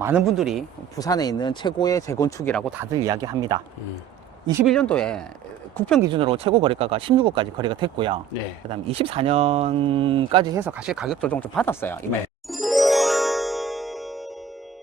많은 분들이 부산에 있는 최고의 재건축이라고 다들 이야기합니다. 21년도에 국평 기준으로 최고 거래가가 16억까지 거래가 됐고요. 네. 그다음 24년까지 해서 사실 가격 조정 좀 받았어요. 이번에. 네.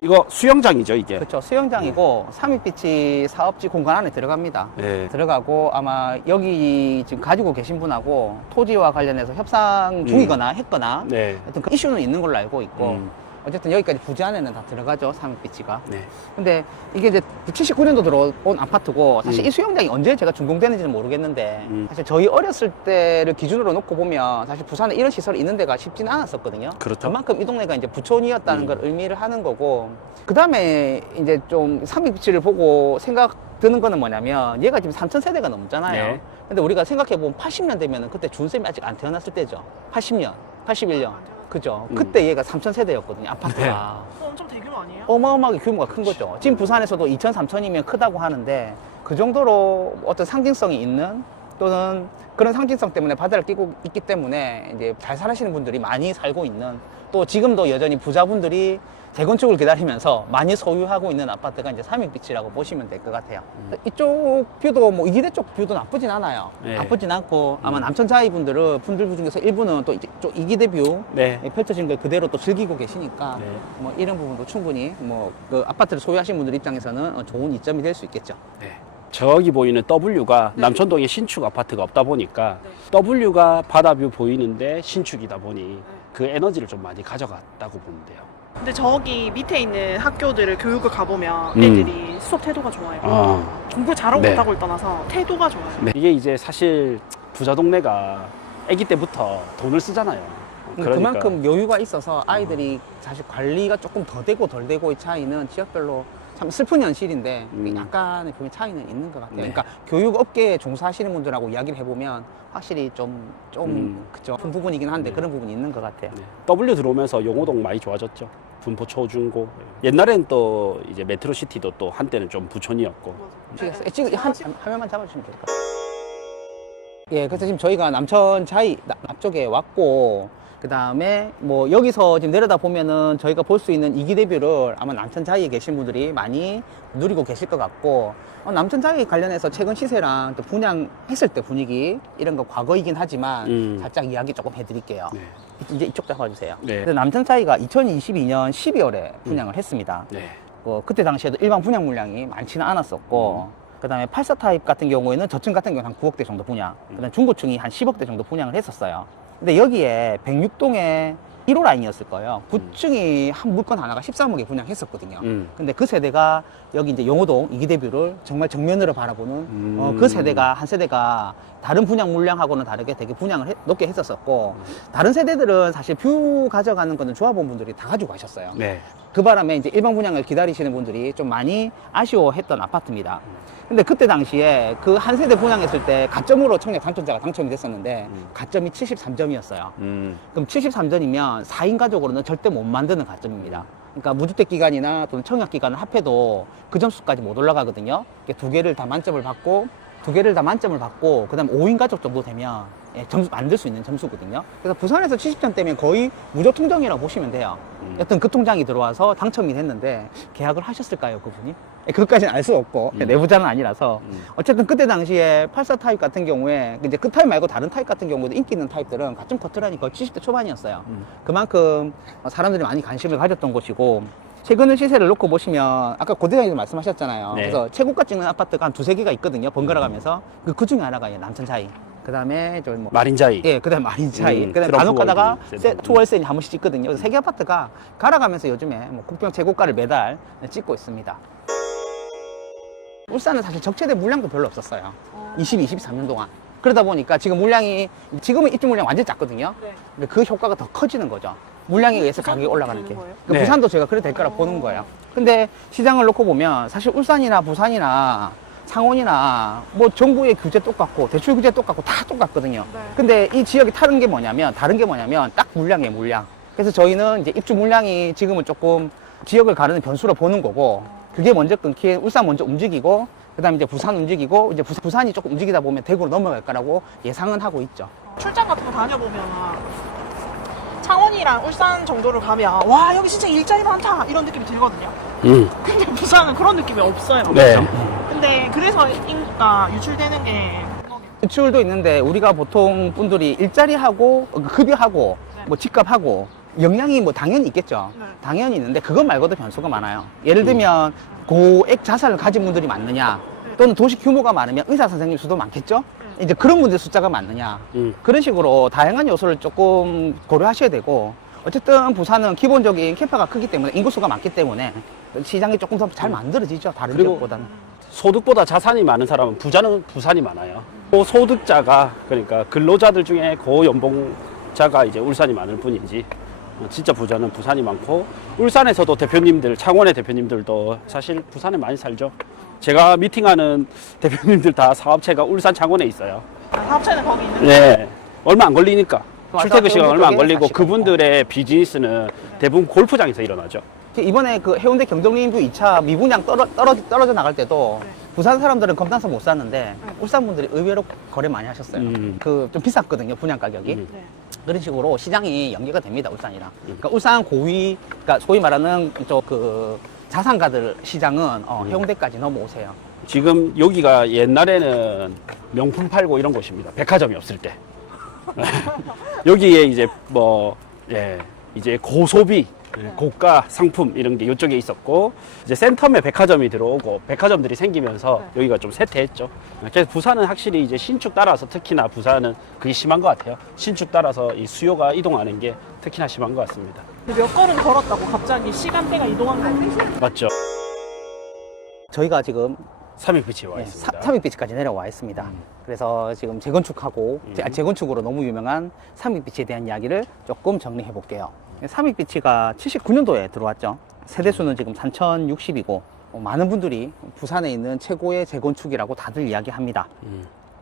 이거 수영장이죠, 이게? 그렇죠. 수영장이고 삼익비치 사업지 공간 안에 들어갑니다. 네. 들어가고 아마 여기 지금 가지고 계신 분하고 토지와 관련해서 협상 중이거나 했거나 네. 어떤 그 이슈는 있는 걸로 알고 있고 어쨌든 여기까지 부지 안에는 다 들어가죠. 삼익비치가. 네. 근데 이게 이제 79년도 들어온 아파트고 사실 이 수영장이 언제 제가 준공되는지는 모르겠는데 사실 저희 어렸을 때를 기준으로 놓고 보면 사실 부산에 이런 시설이 있는 데가 쉽지는 않았었거든요. 그렇죠. 그만큼 이 동네가 이제 부촌이었다는 걸 의미를 하는 거고 그 다음에 이제 좀 삼익비치를 보고 생각 드는 거는 뭐냐면 얘가 지금 3,000세대가 넘잖아요. 네. 근데 우리가 생각해보면 80년 되면은 그때 준쌤이 아직 안 태어났을 때죠. 80년, 81년. 그죠. 그때 얘가 3,000세대였거든요, 아파트가. 엄청 대규모 아니에요? 어마어마하게 규모가 큰 거죠. 지금 부산에서도 2,000, 3,000이면 크다고 하는데 그 정도로 어떤 상징성이 있는 또는 그런 상징성 때문에 바다를 끼고 있기 때문에 이제 잘 사시는 분들이 많이 살고 있는 또 지금도 여전히 부자분들이 재건축을 기다리면서 많이 소유하고 있는 아파트가 이제 삼익비치라고 보시면 될 것 같아요. 이쪽 뷰도 뭐 이기대 쪽 뷰도 나쁘진 않아요. 네. 나쁘진 않고 아마 남천자이 분들 중에서 일부는 또 이쪽 이기대 뷰 네. 펼쳐진 걸 그대로 또 즐기고 계시니까 네. 뭐 이런 부분도 충분히 뭐 그 아파트를 소유하신 분들 입장에서는 좋은 이점이 될 수 있겠죠. 네. 저기 보이는 W가 남천동에 신축 아파트가 없다 보니까 W가 바다뷰 보이는데 신축이다 보니 그 에너지를 좀 많이 가져갔다고 보면 돼요. 근데 저기 밑에 있는 학교들을 교육을 가보면 애들이 수업 태도가 좋아요. 공부 잘하고 네. 못하고를 떠나서 태도가 좋아요. 네. 이게 이제 사실 부자 동네가 아기 때부터 돈을 쓰잖아요. 그러니까. 그만큼 여유가 있어서 아이들이 사실 관리가 조금 더 되고 덜 되고의 차이는 지역별로 참 슬픈 현실인데 약간의 보면 차이는 있는 것 같아요. 네. 그러니까 교육 업계에 종사하시는 분들하고 이야기를 해보면 확실히 그죠. 아픈 부분이긴 한데 그런 부분이 있는 것 같아요. 네. W 들어오면서 용호동 많이 좋아졌죠. 분포 초중고. 옛날엔 또 이제 메트로시티도 또 한때는 좀 부촌이었고. 지금 화면만 잡아주시면 될 것 같아요. 예, 그래서 지금 저희가 남천자이 앞쪽에 왔고 그 다음에 뭐 여기서 지금 내려다 보면은 저희가 볼 수 있는 이기대뷰를 아마 남천자이에 계신 분들이 많이 누리고 계실 것 같고 남천자이 관련해서 최근 시세랑 또 분양했을 때 분위기 이런 거 과거이긴 하지만 살짝 이야기 조금 해드릴게요. 네. 이제 이쪽 잡아주세요. 네. 남천자이가 2022년 12월에 분양을 했습니다. 네. 그때 당시에도 일반 분양 물량이 많지는 않았었고 그 다음에 84 타입 같은 경우에는 저층 같은 경우는 한 9억대 정도 분양 그 다음에 중고층이 한 10억대 정도 분양을 했었어요. 근데 여기에 106동에 1호 라인이었을 거예요. 9층이 한 물건 하나가 13억에 분양했었거든요. 근데 그 세대가 여기 이제 용호동 이기대뷰를 정말 정면으로 바라보는 그 세대가 한 세대가 다른 분양 물량하고는 다르게 되게 분양을 높게 했었었고 다른 세대들은 사실 뷰 가져가는 거는 조합원분들이 다 가지고 가셨어요. 네. 그 바람에 이제 일반 분양을 기다리시는 분들이 좀 많이 아쉬워했던 아파트입니다. 근데 그때 당시에 그 한 세대 분양했을 때 가점으로 청약 당첨자가 당첨이 됐었는데 가점이 73점이었어요. 그럼 73점이면 4인 가족으로는 절대 못 만드는 가점입니다. 그러니까 무주택 기간이나 또는 청약 기간을 합해도 그 점수까지 못 올라가거든요. 두 개를 다 만점을 받고 그 다음 5인 가족 정도 되면 점수 만들 수 있는 점수거든요. 그래서 부산에서 70점 되면 거의 무적 통장이라고 보시면 돼요. 여튼 그 통장이 들어와서 당첨이 됐는데 계약을 하셨을까요, 그분이? 그것까지는 알 수 없고 내부자는 아니라서 어쨌든 그때 당시에 84 타입 같은 경우에 이제 그 타입 말고 다른 타입 같은 경우도 인기 있는 타입들은 가점 커트라니 거의 70대 초반이었어요. 그만큼 사람들이 많이 관심을 가졌던 곳이고 최근의 시세를 놓고 보시면 아까 고대장님도 말씀하셨잖아요. 네. 그래서 최고가 찍는 아파트가 한 두세 개가 있거든요. 번갈아 가면서 그 중에 하나가 남천자이. 그 다음에 저기 뭐 마린자이. 예, 그 다음에 마린자이. 그 다음에 트럼프 간혹 가다가 월드, 투월센이 한 번씩 찍거든요. 그래서 세 개 아파트가 갈아가면서 요즘에 뭐 국평 최고가를 매달 찍고 있습니다. 울산은 사실 적체된 물량도 별로 없었어요. 23년 동안. 그러다 보니까 지금은 입주 물량 완전 작거든요. 네. 근데 그 효과가 더 커지는 거죠. 물량에 의해서 가격이 올라가는 게. 거예요? 그 네. 부산도 제가 그래 될 거라 보는 거예요. 근데 시장을 놓고 보면 사실 울산이나 부산이나 창원이나 뭐 정부의 규제 똑같고 대출 규제 똑같고 다 똑같거든요. 네. 근데 이 지역이 다른 게 뭐냐면 딱 물량이에요, 물량. 그래서 저희는 이제 입주 물량이 지금은 조금 지역을 가르는 변수로 보는 거고 그게 먼저 끊긴 울산 먼저 움직이고 그다음에 이제 부산 움직이고 이제 부산이 조금 움직이다 보면 대구로 넘어갈 거라고 예상은 하고 있죠. 출장 같은 거 다녀보면 창원이랑 울산 정도를 가면 와 여기 진짜 일자리 많다 이런 느낌이 들거든요. 근데 부산은 그런 느낌이 없어요. 네. 근데 그래서 인구가 유출되는 게 유출도 있는데 우리가 보통 분들이 일자리하고 급여하고 네. 뭐 집값하고 영향이 뭐 당연히 있겠죠. 네. 당연히 있는데 그것 말고도 변수가 많아요. 예를 들면 고액 자산을 가진 분들이 많느냐 또는 도시 규모가 많으면 의사 선생님 수도 많겠죠. 이제 그런 분들 숫자가 많느냐 그런 식으로 다양한 요소를 조금 고려하셔야 되고 어쨌든 부산은 기본적인 캐파가 크기 때문에 인구수가 많기 때문에 시장이 조금 더 잘 만들어지죠. 다른 그리고 지역보다는. 소득보다 자산이 많은 사람은 부자는 부산이 많아요. 고소득자가 그러니까 근로자들 중에 고연봉자가 이제 울산이 많을 뿐이지 진짜 부자는 부산이 많고 울산에서도 대표님들 창원의 대표님들도 사실 부산에 많이 살죠. 제가 미팅하는 대표님들 다 사업체가 울산 창원에 있어요. 사업체는 거기 있는데 네, 얼마 안 걸리니까 맞아, 출퇴근 시간 얼마 안 그쪽에 걸리고 사시고. 그분들의 비즈니스는 대부분 골프장에서 일어나죠. 이번에 그 해운대 경정림뷰 2차 미분양 떨어져 나갈 때도 네. 부산 사람들은 겁나서 못 샀는데 울산 분들이 의외로 거래 많이 하셨어요. 그 좀 비쌌거든요, 분양 가격이. 네. 그런 식으로 시장이 연계가 됩니다, 울산이랑. 그러니까 울산 고위, 그러니까 소위 말하는 그 자산가들 시장은 해운대까지 넘어오세요. 지금 여기가 옛날에는 명품 팔고 이런 곳입니다. 백화점이 없을 때. 여기에 이제 이제 고소비, 고가 상품 이런 게 이쪽에 있었고 이제 센텀에 백화점이 들어오고 백화점들이 생기면서 여기가 좀 쇠퇴했죠. 그래서 부산은 확실히 이제 신축 따라서 특히나 부산은 그게 심한 것 같아요. 신축 따라서 이 수요가 이동하는 게 특히나 심한 것 같습니다. 몇 걸음 걸었다고 갑자기 시간대가 이동한 거 맞죠? 저희가 지금 삼익비치에 와 있습니다. 삼익비치까지 내려와 있습니다. 그래서 지금 재건축하고 재건축으로 너무 유명한 삼익비치에 대한 이야기를 조금 정리해 볼게요. 삼익비치가 79년도에 들어왔죠. 세대수는 지금 3060이고 많은 분들이 부산에 있는 최고의 재건축이라고 다들 이야기합니다.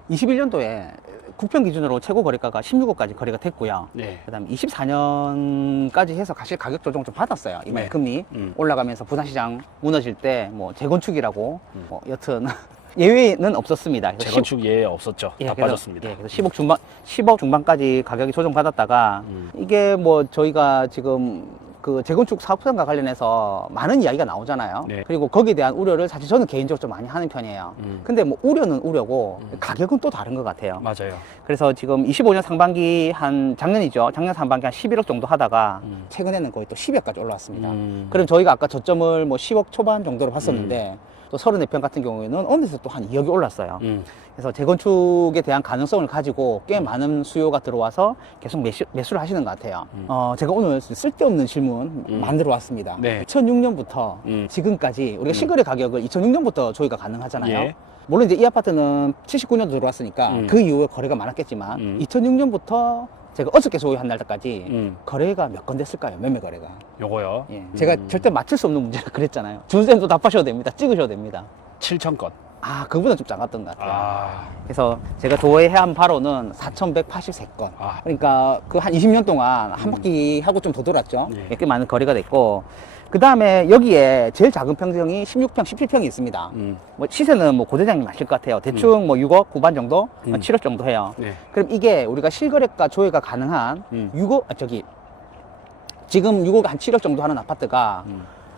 21년도에 국평 기준으로 최고 거래가가 16억까지 거래가 됐고요. 네. 그다음에 24년까지 해서 사실 가격 조정 좀 받았어요. 이번에 네. 금리 음. 올라가면서 부산시장 무너질 때 뭐 재건축이라고 뭐 여튼 예외는 없었습니다. 그래서 재건축 예외 없었죠. 다 그래서, 빠졌습니다. 그래서 10억 중반까지 가격이 조정받았다가 이게 뭐 저희가 지금 그 재건축 사업성과 관련해서 많은 이야기가 나오잖아요. 네. 그리고 거기에 대한 우려를 사실 저는 개인적으로 좀 많이 하는 편이에요. 근데 뭐 우려는 우려고 가격은 또 다른 것 같아요. 맞아요. 그래서 지금 25년 상반기 작년이죠. 작년 상반기 한 11억 정도 하다가 최근에는 거의 또 10억까지 올라왔습니다. 그럼 저희가 아까 저점을 뭐 10억 초반 정도로 봤었는데 또 34평 같은 경우에는 어느새 또 한 2억이 올랐어요. 그래서 재건축에 대한 가능성을 가지고 꽤 많은 수요가 들어와서 계속 매수를 하시는 것 같아요. 제가 오늘 쓸데없는 질문 만들어 왔습니다. 네. 2006년부터 지금까지 우리가 실거래 가격을 2006년부터 저희가 가능하잖아요. 예. 물론 이제 이 아파트는 79년도 들어왔으니까 그 이후에 거래가 많았겠지만 2006년부터 제가 어저께 소유한 날까지 거래가 몇 건 됐을까요? 매매 거래가. 요거요. 예. 제가 절대 맞출 수 없는 문제라 그랬잖아요. 준쌤도 답하셔도 됩니다. 찍으셔도 됩니다. 7,000건. 그보다 좀 작았던 것 같아요. 아. 그래서 제가 조회한 바로는 4,183건. 아. 그러니까 그 한 20년 동안 한 바퀴 하고 좀 더 돌았죠. 네. 꽤 많은 거래가 됐고. 그 다음에 여기에 제일 작은 평형이 16평, 17평이 있습니다. 뭐 시세는 뭐 고대장님 아실 것 같아요. 대충 뭐 6억 후반 정도, 7억 정도 해요. 네. 그럼 이게 우리가 실거래가 조회가 가능한 6억, 지금 6억 한 7억 정도 하는 아파트가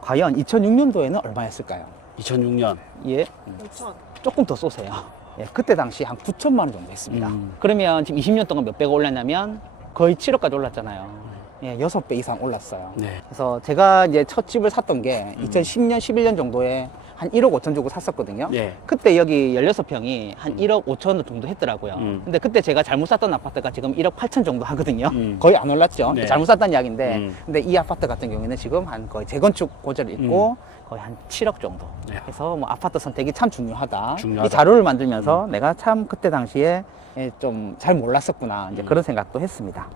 과연 2006년도에는 얼마였을까요? 2006년. 예, 5천. 조금 더 쏘세요. 예, 그때 당시 한 9천만 원 정도 했습니다. 그러면 지금 20년 동안 몇 배가 올랐냐면 거의 7억까지 올랐잖아요. 예, 6배 이상 올랐어요. 네. 그래서 제가 이제 첫 집을 샀던 게 2010년, 11년 정도에 한 1억 5천 주고 샀었거든요. 네. 그때 여기 16평이 한 1억 5천 정도 했더라고요. 근데 그때 제가 잘못 샀던 아파트가 지금 1억 8천 정도 하거든요. 거의 안 올랐죠. 네. 잘못 샀다는 이야기인데. 근데 이 아파트 같은 경우에는 지금 한 거의 재건축 고지를 있고 거의 한 7억 정도. 네. 그래서 뭐 아파트 선택이 참 중요하다. 중요하다. 이 자료를 만들면서 내가 참 그때 당시에 좀 잘 몰랐었구나. 이제 그런 생각도 했습니다.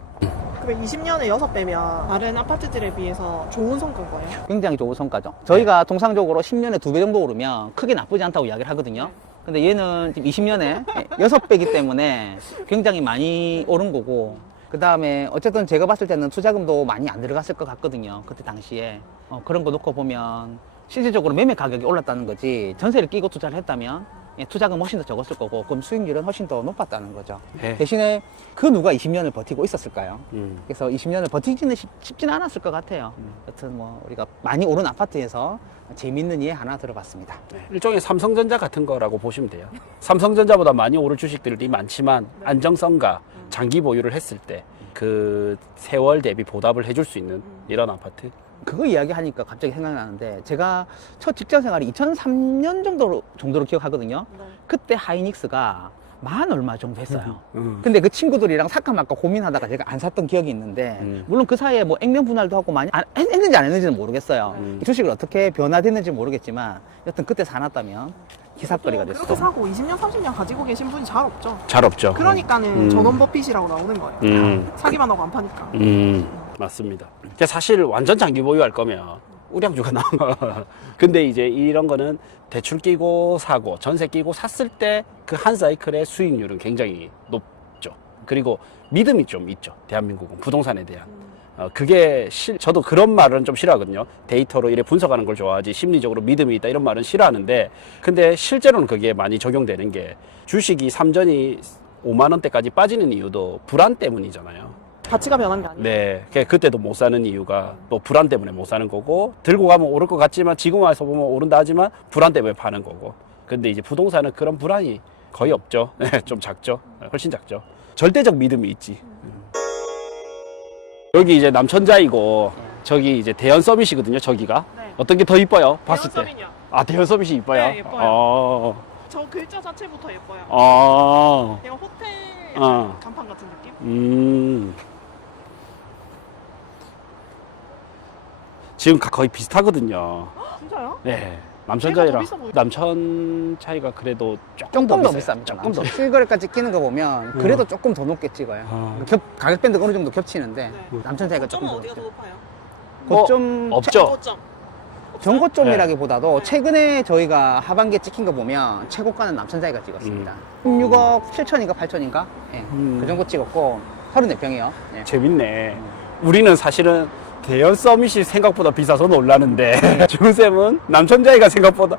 그럼 20년에 6배면 다른 아파트들에 비해서 좋은 성과인 거예요? 굉장히 좋은 성과죠. 저희가 통상적으로 10년에 2배 정도 오르면 크게 나쁘지 않다고 이야기를 하거든요. 근데 얘는 지금 20년에 6배이기 때문에 굉장히 많이 오른 거고, 그 다음에 어쨌든 제가 봤을 때는 투자금도 많이 안 들어갔을 것 같거든요. 그때 당시에. 그런 거 놓고 보면 실질적으로 매매 가격이 올랐다는 거지 전세를 끼고 투자를 했다면 예, 투자금 훨씬 더 적었을 거고 그럼 수익률은 훨씬 더 높았다는 거죠. 네. 대신에 그 누가 20년을 버티고 있었을까요? 음. 그래서 20년을 버티기는 쉽지는 않았을 것 같아요. 여튼 뭐 우리가 많이 오른 아파트에서 재밌는 예 하나 들어봤습니다. 네. 일종의 삼성전자 같은 거라고 보시면 돼요. 삼성전자보다 많이 오른 주식들이 많지만 안정성과 장기 보유를 했을 때 그 세월 대비 보답을 해줄 수 있는 이런 아파트. 그거 이야기하니까 갑자기 생각나는데 제가 첫 직장 생활이 2003년 정도로 기억하거든요. 네. 그때 하이닉스가 만 얼마 정도 했어요. 음. 근데 그 친구들이랑 살까 말까 고민하다가 제가 안 샀던 기억이 있는데 물론 그 사이에 뭐 액면 분할도 하고 많이 했는지 안 했는지는 모르겠어요. 이 주식을 어떻게 변화됐는지 모르겠지만 여튼 그때 사놨다면 기사거리가 그렇게 됐어. 사고 20년, 30년 가지고 계신 분이 잘 없죠. 잘 없죠. 그러니까는 전원 버핏이라고 나오는 거예요. 사기만 하고 안 파니까. 맞습니다. 근데 사실 완전 장기 보유할 거면 우량주가 나와. 근데 이제 이런 거는 대출 끼고 사고, 전세 끼고 샀을 때 그 한 사이클의 수익률은 굉장히 높죠. 그리고 믿음이 좀 있죠. 대한민국은 부동산에 대한. 그게 저도 그런 말은 좀 싫어하거든요. 데이터로 이래 분석하는 걸 좋아하지 심리적으로 믿음이 있다 이런 말은 싫어하는데 근데 실제로는 그게 많이 적용되는 게 주식이 삼전이 5만 원대까지 빠지는 이유도 불안 때문이잖아요. 가치가 변한 게 아니에요. 네, 그때도 못 사는 이유가 또 불안 때문에 못 사는 거고 들고 가면 오를 것 같지만 지금 와서 보면 오른다 하지만 불안 때문에 파는 거고. 근데 이제 부동산은 그런 불안이 거의 없죠. 좀 작죠. 훨씬 작죠. 절대적 믿음이 있지. 여기 이제 남천자이고 저기 이제 대연 서밋이거든요. 저기가 네. 어떤 게 더 이뻐요? 봤을 때. 서민이요. 아, 대연 서밋이 이뻐요? 네, 예뻐요. 아, 저 글자 자체부터 예뻐요. 아, 내가 호텔 어. 간판 같은 느낌? 지금 거의 비슷하거든요. 진짜요? 네. 더 남천자이랑 비싸 보이죠? 남천 차이가 그래도 조금 더 비싸요. 비쌉니다. 조금 더. 실거래까지 끼는 거 보면 그래도 조금 더 높게 찍어요. 가격 밴드가 어느 정도 겹치는데 네. 남천 차이가 조금 점은 더 어디가 더 높아요? 고점 없죠. 고점. 정고점이라기보다도 네. 최근에 저희가 하반기에 찍힌 거 보면 최고가는 남천자이가 찍었습니다. 16억 7천인가 8천인가? 예, 그 정도 찍었고 34평이요. 예. 재밌네. 우리는 사실은 대연 서밋이 생각보다 비싸서 놀라는데 주쌤은 남천자이가 생각보다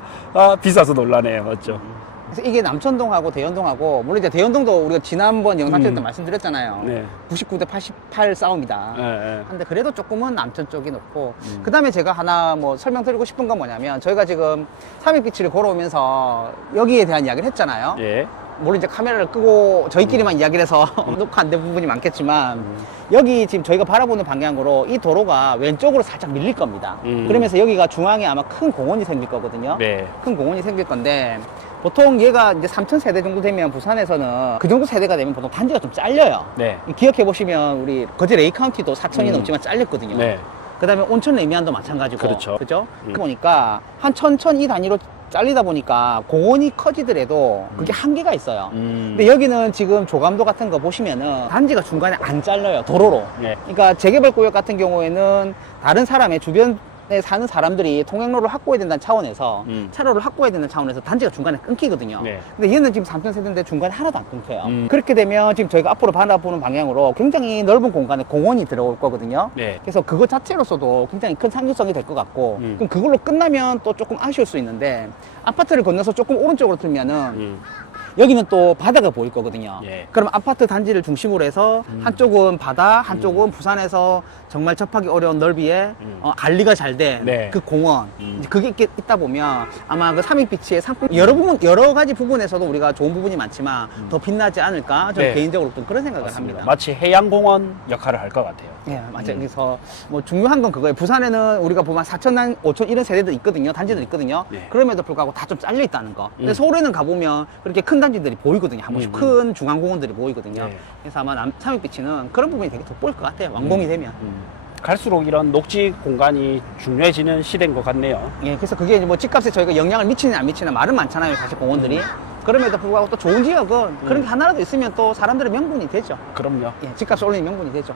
비싸서 놀라네요. 맞죠? 그래서 이게 남천동하고 대연동하고 물론 이제 대연동도 우리가 지난번 영상 찍을 때 말씀드렸잖아요. 네. 99대 88 싸움이다. 네. 근데 그래도 조금은 남천 쪽이 높고 그 다음에 제가 하나 뭐 설명드리고 싶은 건 뭐냐면 저희가 지금 삼익비치를 걸어오면서 여기에 대한 이야기를 했잖아요. 예. 물론 이제 카메라를 끄고 저희끼리만 이야기를 해서 녹화 안 된 부분이 많겠지만 여기 지금 저희가 바라보는 방향으로 이 도로가 왼쪽으로 살짝 밀릴 겁니다. 그러면서 여기가 중앙에 아마 큰 공원이 생길 거거든요. 네. 큰 공원이 생길 건데 보통 얘가 이제 3천 세대 정도 되면 부산에서는 그 정도 세대가 되면 보통 단지가 좀 잘려요. 네. 기억해 보시면 우리 거제 레이 카운티도 4천이 넘지만 잘렸거든요. 네. 그다음에 온천 레미안도 마찬가지고. 그렇죠. 그죠? 보니까 한 천천 이 단위로 잘리다 보니까 공원이 커지더라도 그게 한계가 있어요. 근데 여기는 지금 조감도 같은 거 보시면은 단지가 중간에 안 잘려요. 도로로. 네. 그러니까 재개발 구역 같은 경우에는 다른 사람의 주변에 사는 사람들이 통행로를 확보해야 된다는 차원에서 차로를 확보해야 된다는 차원에서 단지가 중간에 끊기거든요. 네. 근데 얘는 지금 3천 세대인데 중간에 하나도 안 끊겨요. 그렇게 되면 지금 저희가 앞으로 바라보는 방향으로 굉장히 넓은 공간에 공원이 들어올 거거든요. 네. 그래서 그거 자체로서도 굉장히 큰 상징성이 될 것 같고 그럼 그걸로 끝나면 또 조금 아쉬울 수 있는데 아파트를 건너서 조금 오른쪽으로 들면은 여기는 또 바다가 보일 거거든요. 예. 그럼 아파트 단지를 중심으로 해서 한쪽은 바다, 한쪽은 부산에서 정말 접하기 어려운 넓이에 관리가 잘 된 그 네. 공원. 이제 그게 있다 보면 아마 그 삼익비치의 상품 여러 가지 부분에서도 우리가 좋은 부분이 많지만 더 빛나지 않을까 저는 네. 개인적으로 또 그런 생각을 맞습니다. 합니다. 마치 해양공원 역할을 할 것 같아요. 예, 맞아요. 그래서 뭐 중요한 건 그거예요. 부산에는 우리가 보면 4천, 5천 이런 세대들 있거든요. 단지들 있거든요. 네. 그럼에도 불구하고 다 좀 잘려 있다는 거. 근데 서울에는 가보면 그렇게 큰 단지들이 보이거든요. 한 번씩 큰 중앙공원들이 보이거든요. 네. 그래서 아마 삼익비치는 그런 부분이 되게 돋보일 것 같아요. 완공이 되면. 갈수록 이런 녹지 공간이 중요해지는 시대인 것 같네요. 예, 그래서 그게 이제 뭐 집값에 저희가 영향을 미치느냐 안 미치느냐 말은 많잖아요. 사실 공원들이. 그럼에도 불구하고 또 좋은 지역은 그런 게 하나라도 있으면 또 사람들의 명분이 되죠. 그럼요. 예, 집값을 올리는 명분이 되죠.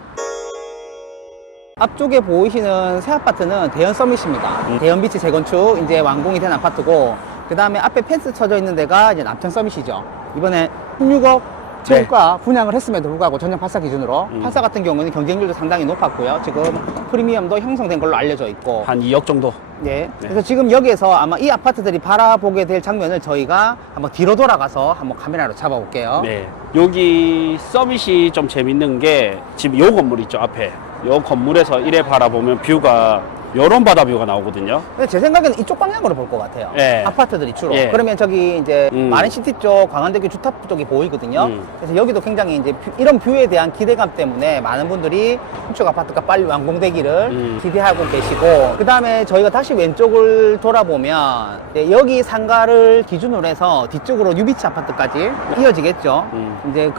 앞쪽에 보이시는 새 아파트는 대연 서밋입니다. 대연 비치 재건축 이제 완공이 된 아파트고 그 다음에 앞에 펜스 쳐져 있는 데가 이제 남천 서밋이죠. 이번에 16억 최고가 분양을 했음에도 불구하고 전용 8사 기준으로 8사 같은 경우는 경쟁률도 상당히 높았고요. 지금 프리미엄도 형성된 걸로 알려져 있고 한 2억 정도. 예. 그래서 지금 여기에서 아마 이 아파트들이 바라보게 될 장면을 저희가 한번 뒤로 돌아가서 한번 카메라로 잡아볼게요. 네. 여기 서밋이 좀 재밌는 게 지금 요 건물 있죠, 앞에. 요 건물에서 이래 바라보면 뷰가 요런 바다 뷰가 나오거든요. 근데 제 생각에는 이쪽 방향으로 볼 것 같아요. 예. 아파트들이 주로. 예. 그러면 저기 이제 마린시티 쪽 광안대교 주탑 쪽이 보이거든요. 그래서 여기도 굉장히 이제 이런 뷰에 대한 기대감 때문에 많은 분들이 신축 아파트가 빨리 완공되기를 기대하고 계시고, 그 다음에 저희가 다시 왼쪽을 돌아보면 이제 여기 상가를 기준으로 해서 뒤쪽으로 유비치 아파트까지 이어지겠죠. 이제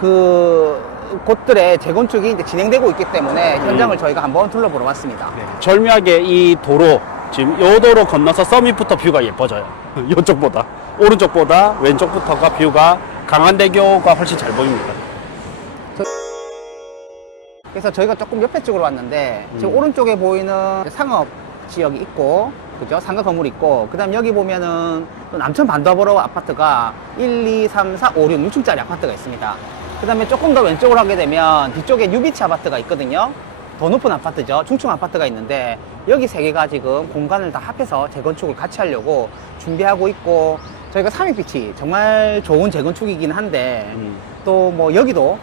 곳들의 재건축이 이제 진행되고 있기 때문에 현장을 저희가 한번 둘러보러 왔습니다. 절묘하게 이 도로, 지금 요 도로 건너서 서밋부터 뷰가 예뻐져요. 요쪽보다. 오른쪽보다 왼쪽부터가 뷰가 강안대교가 훨씬 잘 보입니다. 그래서 저희가 조금 옆에 쪽으로 왔는데 지금 오른쪽에 보이는 상업 지역이 있고, 그죠? 상가 건물이 있고, 그 다음 여기 보면은 또 남천 반도보로 아파트가 1, 2, 3, 4, 5, 6, 6층짜리 아파트가 있습니다. 그 다음에 조금 더 왼쪽으로 하게 되면 뒤쪽에 유비치 아파트가 있거든요. 더 높은 아파트죠. 중층 아파트가 있는데 여기 세 개가 지금 공간을 다 합해서 재건축을 같이 하려고 준비하고 있고, 저희가 삼익빛이 정말 좋은 재건축이긴 한데 또 뭐 여기도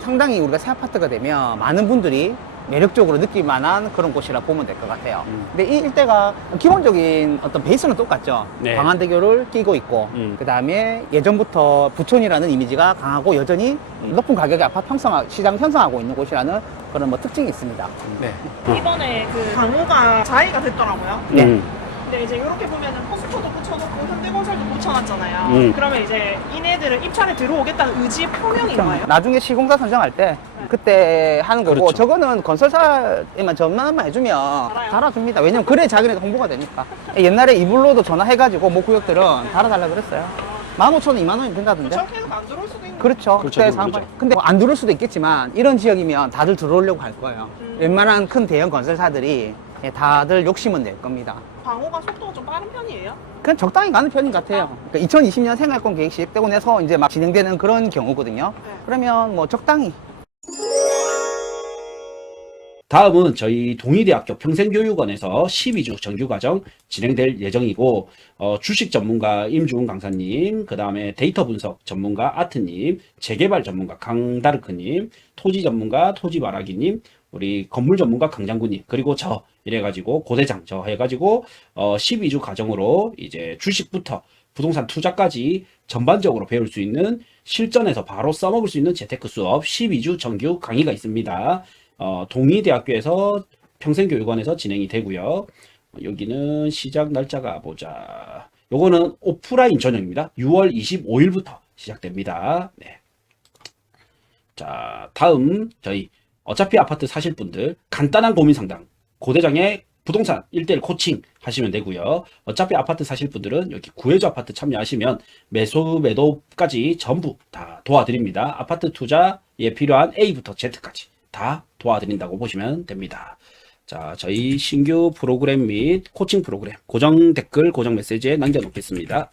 상당히 우리가 새 아파트가 되면 많은 분들이 매력적으로 느낄 만한 그런 곳이라 보면 될 것 같아요. 근데 이 일대가 기본적인 어떤 베이스는 똑같죠. 네. 광안대교를 끼고 있고, 그 다음에 예전부터 부촌이라는 이미지가 강하고 여전히 높은 가격에 아파트 시장 형성하고 있는 곳이라는 그런 뭐 특징이 있습니다. 네. 이번에 그 강호가 자해가 됐더라고요. 네. 근데 이제 이렇게 보면은 포스터도 붙여놓고 현대건설도 붙여놨잖아요. 그러면 이제 이네들은 입찰에 들어오겠다는 의지 표명인 거예요. 나중에 시공사 선정할 때 그때 하는 거고, 그렇죠. 저거는 건설사에만 전화만 해주면 달아줍니다. 왜냐면 그래 자기네도 홍보가 되니까. 옛날에 이불로도 전화해가지고 모 구역들은 달아달라 그랬어요. 15,000원, 2만원이면 된다던데. 저렇게 해서 안 들어올 수도 있는 그렇죠. 그렇죠. 그때 그렇죠. 상황. 근데 안 들어올 수도 있겠지만 이런 지역이면 다들 들어오려고 할 거예요. 웬만한 큰 대형 건설사들이 다들 욕심은 낼 겁니다. 강호가 속도가 좀 빠른 편이에요? 그냥 적당히 가는 편인 것 같아요. 그러니까 2020년 생활권 계획 시행되고 나서 이제 막 진행되는 그런 경우거든요. 그러면 뭐 적당히. 다음은 저희 동의대학교 평생교육원에서 12주 정규과정 진행될 예정이고, 주식 전문가 임주훈 강사님, 그 다음에 데이터 분석 전문가 아트님, 재개발 전문가 강다르크님, 토지 전문가 토지바라기님, 우리 건물 전문가 강장군님, 그리고 저 이래가지고 고대장 저 해가지고 12주 과정으로 이제 주식부터 부동산 투자까지 전반적으로 배울 수 있는, 실전에서 바로 써먹을 수 있는 재테크 수업 12주 정규 강의가 있습니다. 동의대학교에서 평생교육원에서 진행이 되고요. 여기는 시작 날짜가 보자. 요거는 오프라인 전형입니다. 6월 25일부터 시작됩니다. 네. 자, 다음 저희 어차피 아파트 사실 분들 간단한 고민 상담 고대장의 부동산 1:1 코칭 하시면 되고요. 어차피 아파트 사실 분들은 여기 구해줘 아파트 참여하시면 매수 매도까지 전부 다 도와드립니다. 아파트 투자에 필요한 A부터 Z까지 다 도와드린다고 보시면 됩니다. 자, 저희 신규 프로그램 및 코칭 프로그램 고정 댓글 고정 메시지에 남겨놓겠습니다.